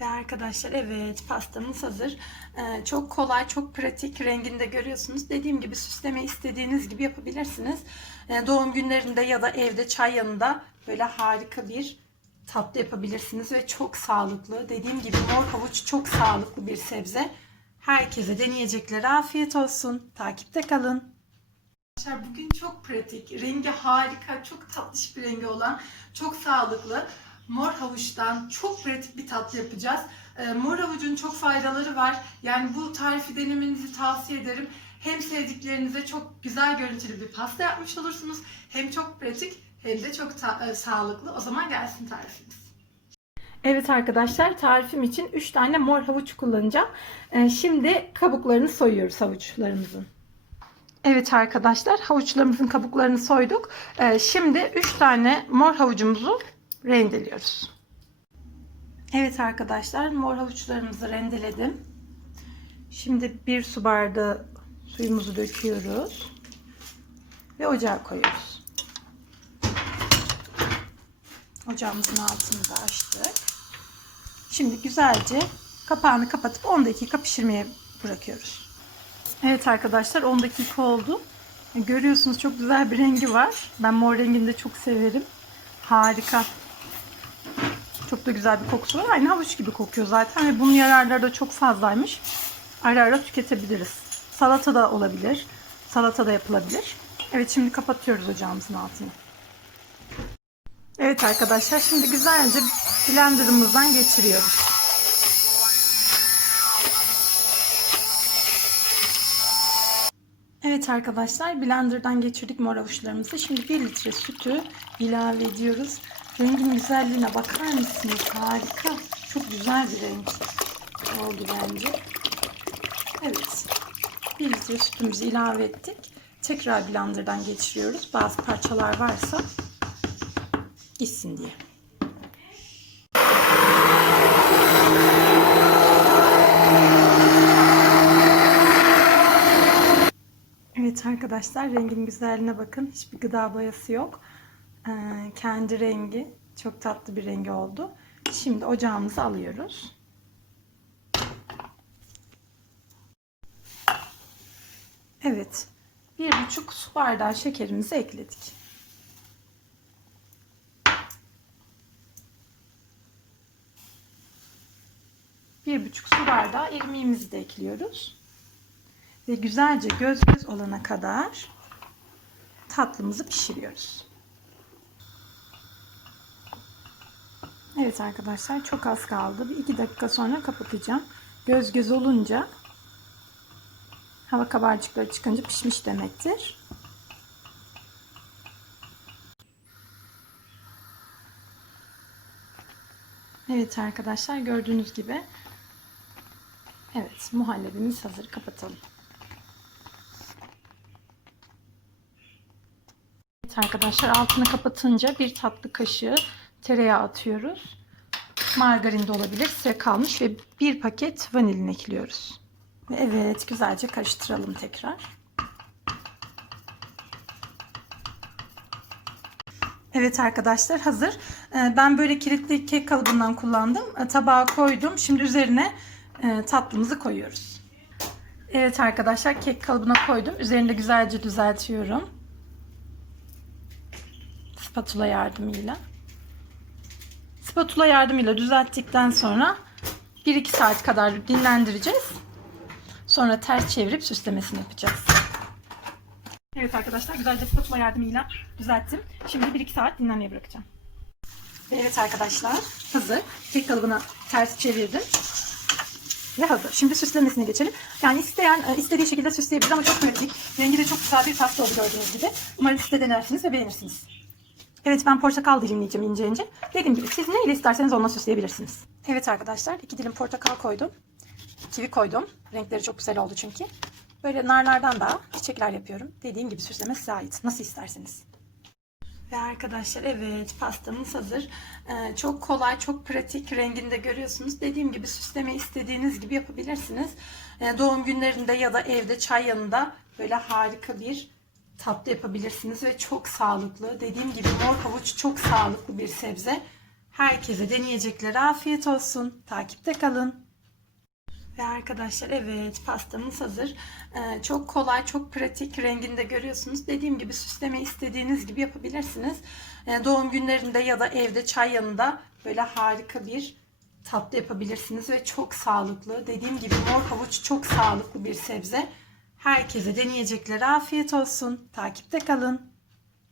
Ve arkadaşlar evet pastamız hazır. Ee, çok kolay, çok pratik. Rengini de görüyorsunuz. Dediğim gibi süsleme istediğiniz gibi yapabilirsiniz. Ee, doğum günlerinde ya da evde çay yanında böyle harika bir tatlı yapabilirsiniz ve çok sağlıklı. Dediğim gibi mor havuç çok sağlıklı bir sebze. Herkese deneyeceklere afiyet olsun. Takipte kalın. Arkadaşlar bugün çok pratik, rengi harika, çok tatlış bir rengi olan, çok sağlıklı mor havuçtan çok pratik bir tatlı yapacağız. Ee, mor havucun çok faydaları var. Yani bu tarifi denemenizi tavsiye ederim. Hem sevdiklerinize çok güzel görüntülü bir pasta yapmış olursunuz. Hem çok pratik hem de çok ta- e, sağlıklı. O zaman gelsin tarifimiz. Evet arkadaşlar tarifim için 3 tane mor havuç kullanacağım. Ee, şimdi kabuklarını soyuyoruz havuçlarımızın. Evet arkadaşlar havuçlarımızın kabuklarını soyduk. Ee, şimdi 3 tane mor havucumuzu rendeliyoruz. Evet arkadaşlar mor havuçlarımızı rendeledim. Şimdi bir su bardağı suyumuzu döküyoruz. Ve ocağa koyuyoruz. Ocağımızın altını da açtık. Şimdi güzelce kapağını kapatıp 10 dakika pişirmeye bırakıyoruz. Evet arkadaşlar 10 dakika oldu. Görüyorsunuz çok güzel bir rengi var. Ben mor rengini de çok severim. Harika. Çok da güzel bir kokusu var. Aynı havuç gibi kokuyor zaten ve bunun yararları da çok fazlaymış. Ara ara tüketebiliriz. Salata da olabilir. Salata da yapılabilir. Evet şimdi kapatıyoruz ocağımızın altını. Evet arkadaşlar şimdi güzelce blenderımızdan geçiriyoruz. Evet arkadaşlar blenderdan geçirdik mor avuçlarımızı. Şimdi 1 litre sütü ilave ediyoruz. Rengin güzelliğine bakar mısınız? Harika. Çok güzel bir renk oldu bence. Evet. 1 litre sütümüzü ilave ettik. Tekrar blenderdan geçiriyoruz. Bazı parçalar varsa gitsin diye. Evet arkadaşlar rengin güzelliğine bakın. Hiçbir gıda boyası yok. Ee, kendi rengi. Çok tatlı bir rengi oldu. Şimdi ocağımızı alıyoruz. Evet. Bir buçuk su bardağı şekerimizi ekledik. Bir buçuk su bardağı irmiğimizi de ekliyoruz ve güzelce göz göz olana kadar tatlımızı pişiriyoruz. Evet arkadaşlar çok az kaldı. Bir iki dakika sonra kapatacağım. Göz göz olunca hava kabarcıkları çıkınca pişmiş demektir. Evet arkadaşlar gördüğünüz gibi evet muhallebimiz hazır. Kapatalım. Evet arkadaşlar altını kapatınca bir tatlı kaşığı tereyağı atıyoruz. Margarin de olabilir size kalmış ve bir paket vanilin ekliyoruz. Ve evet güzelce karıştıralım tekrar. Evet arkadaşlar hazır. Ee, Ben böyle kilitli kek kalıbından kullandım. Ee, Tabağa koydum. Şimdi üzerine e, tatlımızı koyuyoruz. Evet arkadaşlar kek kalıbına koydum. Üzerinde güzelce düzeltiyorum spatula yardımıyla. Spatula yardımıyla düzelttikten sonra 1-2 saat kadar dinlendireceğiz. Sonra ters çevirip süslemesini yapacağız. Evet arkadaşlar güzelce spatula yardımıyla düzelttim. Şimdi 1-2 saat dinlenmeye bırakacağım. Evet arkadaşlar hazır. Kek kalıbına ters çevirdim. Ve hazır. Şimdi süslemesine geçelim. Yani isteyen e, istediği şekilde süsleyebilir ama çok pratik. Rengi de çok güzel bir pasta oldu gördüğünüz gibi. Umarım siz de denersiniz ve beğenirsiniz. Evet ben portakal dilimleyeceğim ince ince. Dediğim gibi siz ne ile isterseniz onunla süsleyebilirsiniz. Evet arkadaşlar iki dilim portakal koydum. Kivi koydum. Renkleri çok güzel oldu çünkü. Böyle narlardan da çiçekler yapıyorum. Dediğim gibi süsleme size ait. Nasıl isterseniz. Ve arkadaşlar evet pastamız hazır. Ee, çok kolay, çok pratik. Rengini de görüyorsunuz. Dediğim gibi süsleme istediğiniz gibi yapabilirsiniz. Ee, doğum günlerinde ya da evde çay yanında böyle harika bir tatlı yapabilirsiniz ve çok sağlıklı. Dediğim gibi mor havuç çok sağlıklı bir sebze. Herkese deneyeceklere afiyet olsun. Takipte kalın. Ve arkadaşlar evet pastamız hazır. Ee, çok kolay, çok pratik. Renginde görüyorsunuz. Dediğim gibi süsleme istediğiniz gibi yapabilirsiniz. Ee, doğum günlerinde ya da evde çay yanında böyle harika bir tatlı yapabilirsiniz ve çok sağlıklı. Dediğim gibi mor havuç çok sağlıklı bir sebze. Herkese deneyeceklere afiyet olsun. Takipte kalın.